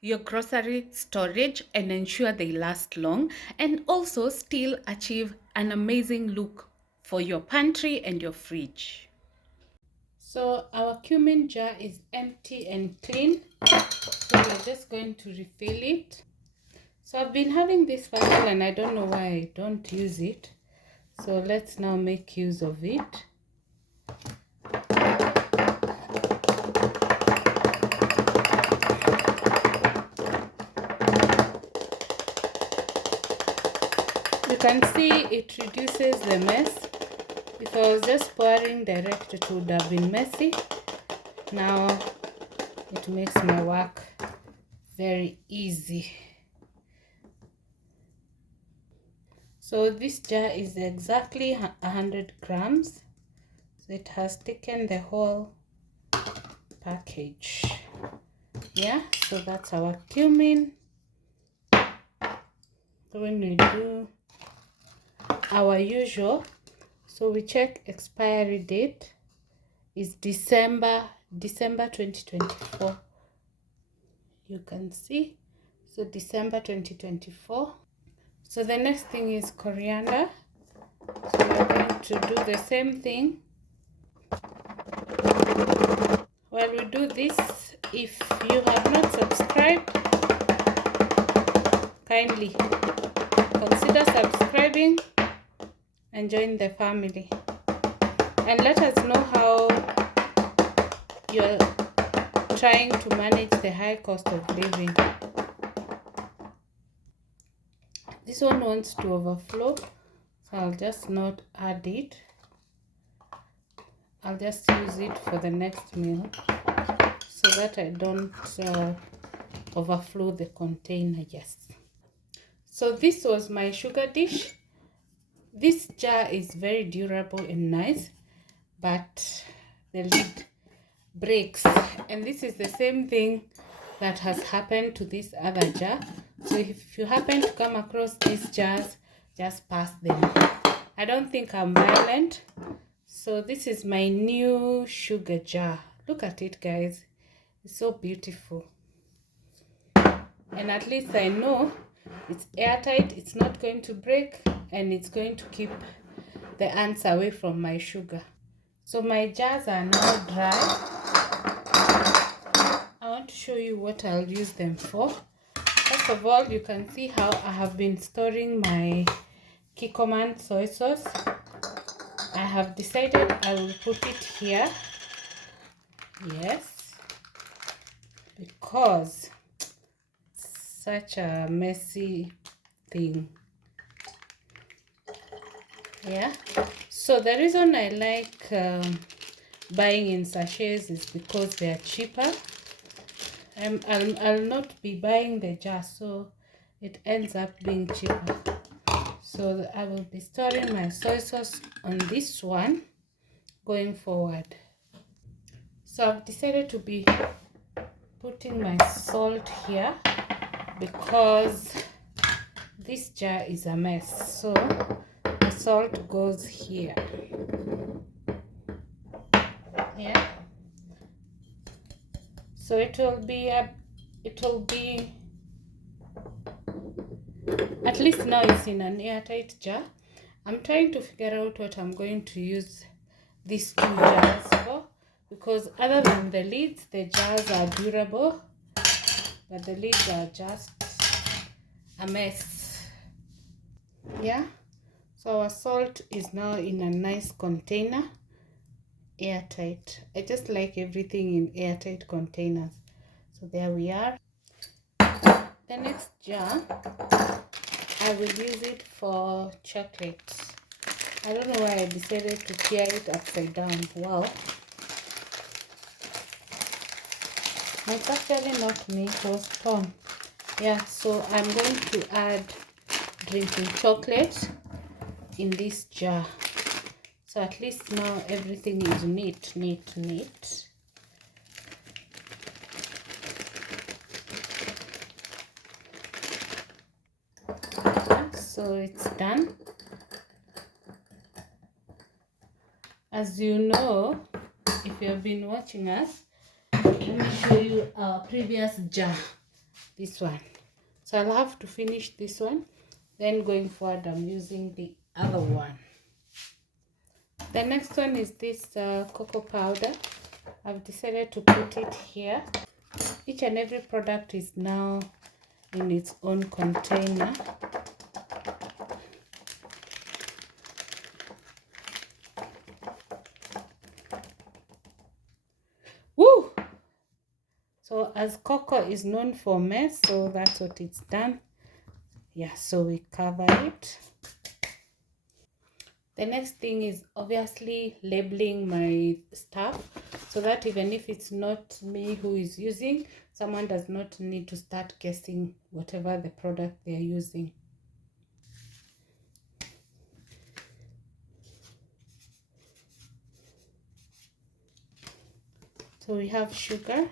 your grocery storage and ensure they last long, and also still achieve an amazing look for your pantry and your fridge. So our cumin jar is empty and clean. So we're just going to refill it. So I've been having this bottle and I don't know why I don't use it. So let's now make use of it. You can see it reduces the mess. If I was just pouring direct, it would have been messy. Now it makes my work very easy. So this jar is exactly 100 grams. So it has taken the whole package. Yeah, so that's our cumin. So when we do our usual, so we check expiry date is December 2024. You can see, so December 2024. So the next thing is coriander. So we're going to do the same thing. While we do this, if you have not subscribed, kindly consider subscribing and join the family. And let us know how you're trying to manage the high cost of living. This one wants to overflow, so I'll just not add it. I'll just use it for the next meal so that I don't overflow the container. Yes. So this was my sugar dish. This jar is very durable and nice, but the lid breaks, and this is the same thing that has happened to this other jar. So if you happen to come across these jars, just pass them. I don't think I'm violent. So this is my new sugar jar. Look at it, guys. It's so beautiful. And at least I know it's airtight, it's not going to break, and it's going to keep the ants away from my sugar. So my jars are now dry. I want to show you what I'll use them for. First of all, you can see how I have been storing my Kikkoman soy sauce. I have decided I will put it here. Yes, because it's such a messy thing. Yeah, so the reason I like buying in sachets is because they are cheaper. I'll not be buying the jar, so it ends up being cheaper. So I will be storing my soy sauce on this one going forward. So I've decided to be putting my salt here because this jar is a mess. So the salt goes here. Yeah. So it will be at least now it's in an airtight jar. I'm trying to figure out what I'm going to use these two jars for, because other than the lids, the jars are durable, but the lids are just a mess. Yeah, so our salt is now in a nice container, airtight. I just like everything in airtight containers. So there we are. The next jar, I will use it for chocolates. I don't know why I decided to tear it upside down. Wow. It's actually not me, it was torn. Yeah, so I'm going to add drinking chocolate in this jar. So at least now everything is neat. So it's done. As you know, if you have been watching us, let me show you our previous jar. this one. So I'll have to finish this one, then going forward I'm using the other one. The next one is this cocoa powder. I've decided to put it here. Each and every product is now in its own container. Woo! So as cocoa is known for mess, so that's what it's done. Yeah, so we cover it. The next thing is obviously labeling my stuff, so that even if it's not me who is using, someone does not need to start guessing whatever the product they are using. So we have sugar,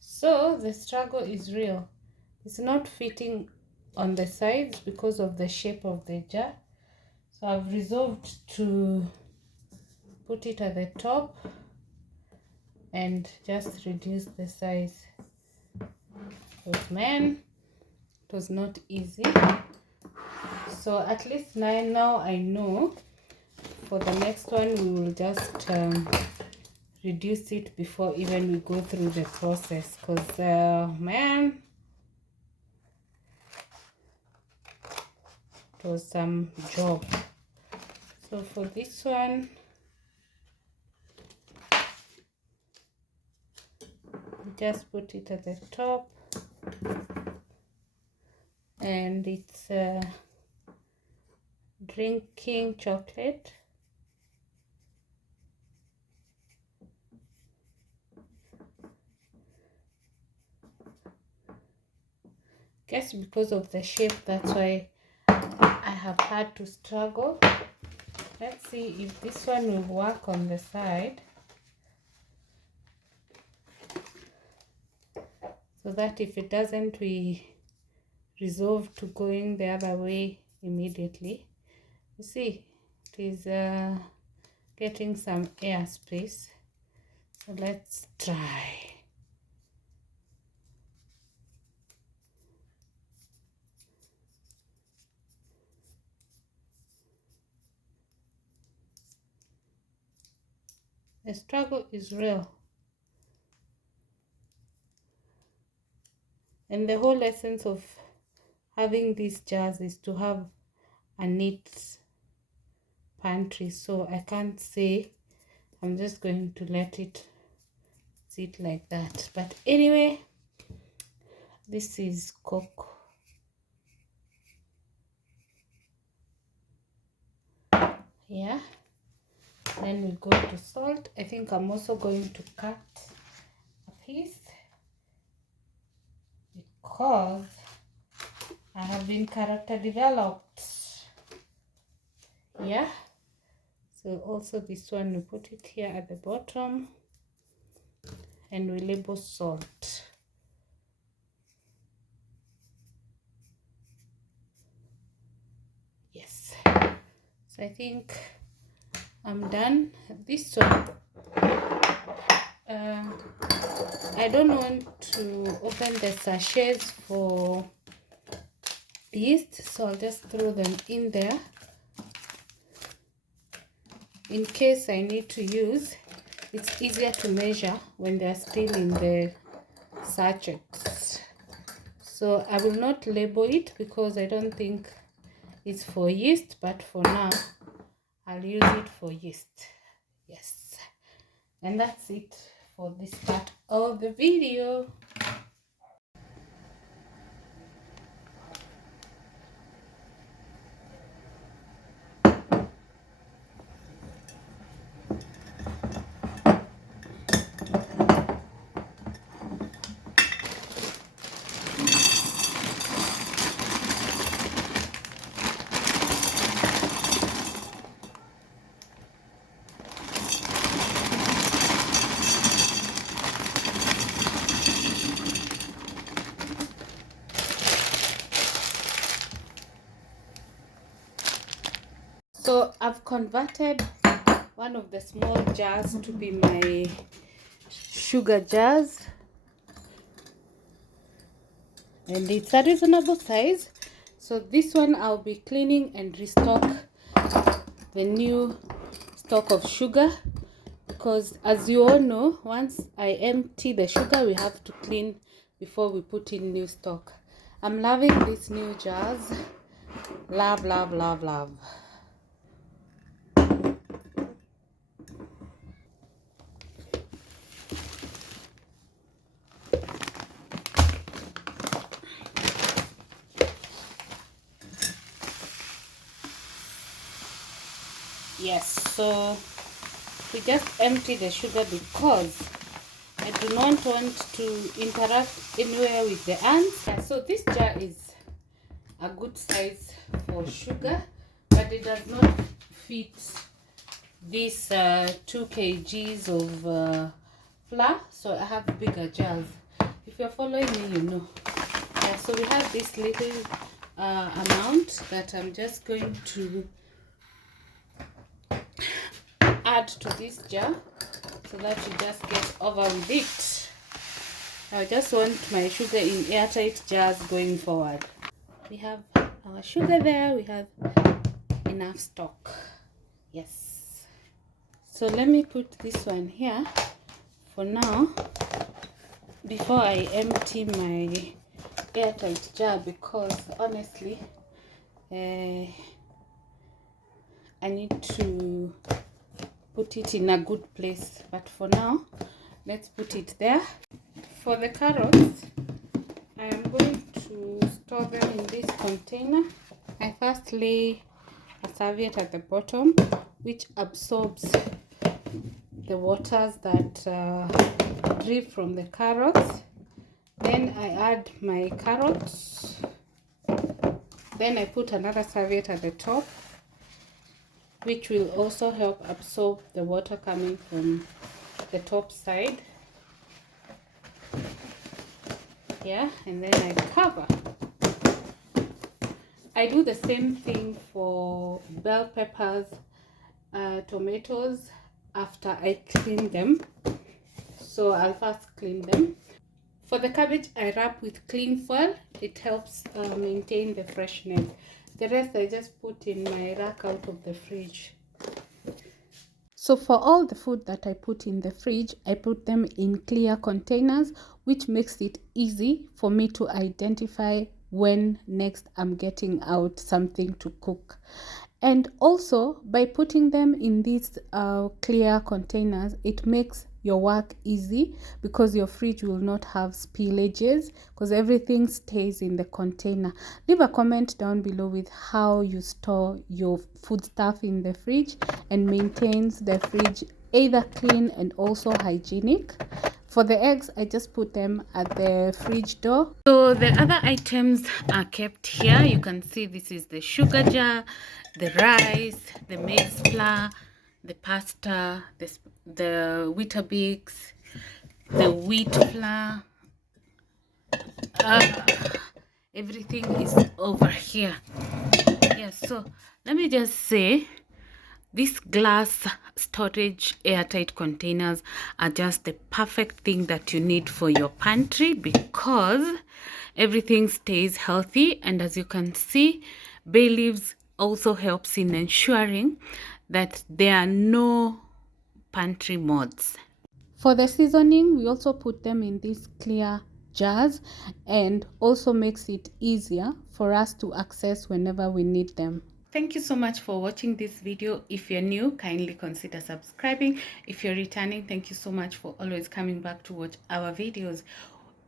so the struggle is real. It's not fitting on the sides because of the shape of the jar, so I've resolved to put it at the top and just reduce the size. But man, it was not easy. So at least now I know for the next one we will just reduce it before even we go through the process, because man, it was some job. So for this one, just put it at the top, and it's drinking chocolate. Guess because of the shape, that's why I have had to struggle. Let's see if this one will work on the side, so that if it doesn't, we resolve to going the other way immediately. You see, it is getting some air space, so let's try. The struggle is real, and the whole essence of having these jars is to have a neat pantry. So I can't say I'm just going to let it sit like that. But anyway, this is Coke. Yeah, then we go to salt. I think I'm also going to cut a piece because I have been character developed. Yeah, so also this one, we put it here at the bottom and we label salt. Yes, so I think I'm done. This one, I don't want to open the sachets for yeast, so I'll just throw them in there in case I need to use. It's easier to measure when they're still in the sachets. So I will not label it because I don't think it's for yeast, but for now I'll use it for yeast. Yes, and that's it for this part of the video. I've converted one of the small jars to be my sugar jars, and it's a reasonable size. So this one I'll be cleaning and restock the new stock of sugar, because as you all know, once I empty the sugar, we have to clean before we put in new stock. I'm loving these new jars. Love, love, love, love. Yes, so we just empty the sugar because I do not want to interact anywhere with the ants. Yeah, so this jar is a good size for sugar, but it does not fit these 2 kgs of flour, so I have bigger jars. If you're following me, you know. Yeah, so we have this little amount that I'm just going to add to this jar so that you just get over with it. I just want my sugar in airtight jars going forward. We have our sugar there, we have enough stock. Yes, so let me put this one here for now before I empty my airtight jar, because honestly I need to put it in a good place. But for now, let's put it there. For the carrots, I am going to store them in this container. I first lay a serviette at the bottom, which absorbs the waters that drip from the carrots. Then I add my carrots. Then I put another serviette at the top, which will also help absorb the water coming from the top side. Yeah, and then I cover. I do the same thing for bell peppers, tomatoes after I clean them. So I'll first clean them. For the cabbage, I wrap with cling foil. It helps maintain the freshness. The rest I just put in my rack out of the fridge. So for all the food that I put in the fridge, I put them in clear containers, which makes it easy for me to identify when next I'm getting out something to cook. And also, by putting them in these clear containers, it makes your work easy, because your fridge will not have spillages, because everything stays in the container. Leave a comment down below with how you store your food stuff in the fridge and maintains the fridge either clean and also hygienic. For the eggs, I just put them at the fridge door. So the other items are kept here. You can see this is the sugar jar, the rice, the maize flour, the pasta, the Weetabix, the wheat flour. Everything is over here. Yes, so let me just say, these glass storage airtight containers are just the perfect thing that you need for your pantry, because everything stays healthy. And as you can see, bay leaves also helps in ensuring that there are no pantry moths. For the seasoning, we also put them in these clear jars, and also makes it easier for us to access whenever we need them. Thank you so much for watching this video. If you're new, kindly consider subscribing. If you're returning, thank you so much for always coming back to watch our videos.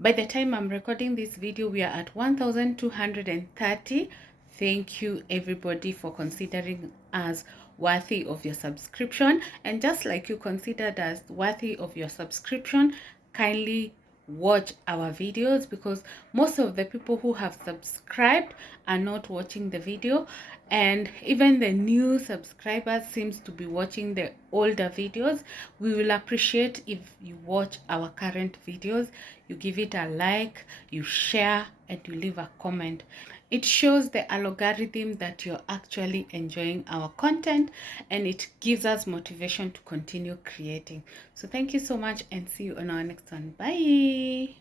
By the time I'm recording this video, we are at 1,230. Thank you everybody for considering us worthy of your subscription. And just like you considered us worthy of your subscription, kindly watch our videos, because most of the people who have subscribed are not watching the video, and even the new subscribers seems to be watching the older videos. We will appreciate if you watch our current videos, you give it a like, you share, and you leave a comment. It shows the algorithm that you're actually enjoying our content, and it gives us motivation to continue creating. So thank you so much, and see you on our next one. Bye.